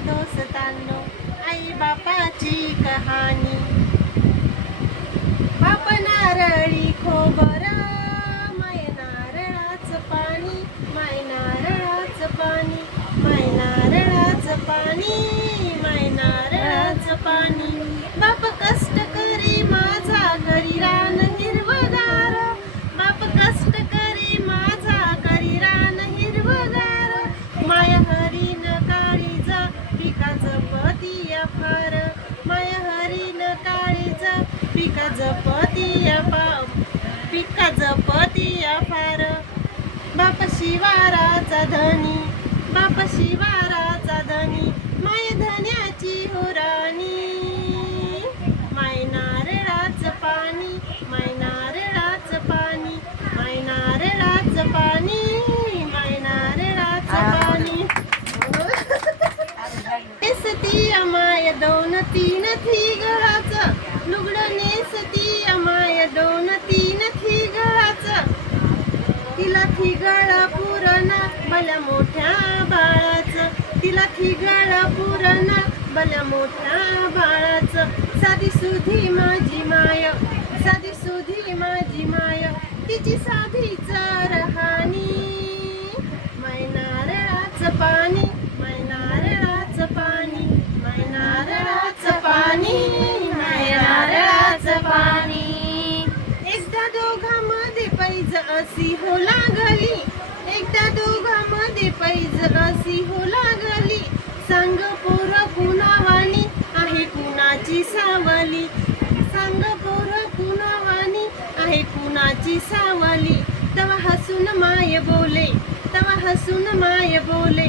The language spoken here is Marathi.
दोस्तांनो आई बापाची कहाणी. बाप नारळी खोबर माय नारळाच पाणी माय नारळाच पाणी माय नारळाच पाणी माय नारळाच पाणी. बाप कष्ट करी माझा घरी रान हिरवगार. बाप कष्ट करी माझा घरी रान हिरवगार. माय हरी फार. माय हरीन काळीच पिका जपतिया पा पिका जपतिया फार. बाप शिवाराचा धनी. बाप शिवा तीन थी गळाचं लुगडं नेसती अमाय दोन तीन थी गळाचं तिला थिगळ पुरणा भल्या मोठ्या बाळाचं. तिला थिगळ पुरणा भल्या मोठ्या बाळाचं. साधी सुधी माझी माय साधी सुधी माझी माय. तिची साधीच रहाणी सांग पोर कुणावानी आहे कुणाची सावली? सांग पोर कुणावानी आहे कुणाची सावली? तवा हसून माय बोले तवा हसून माय बोले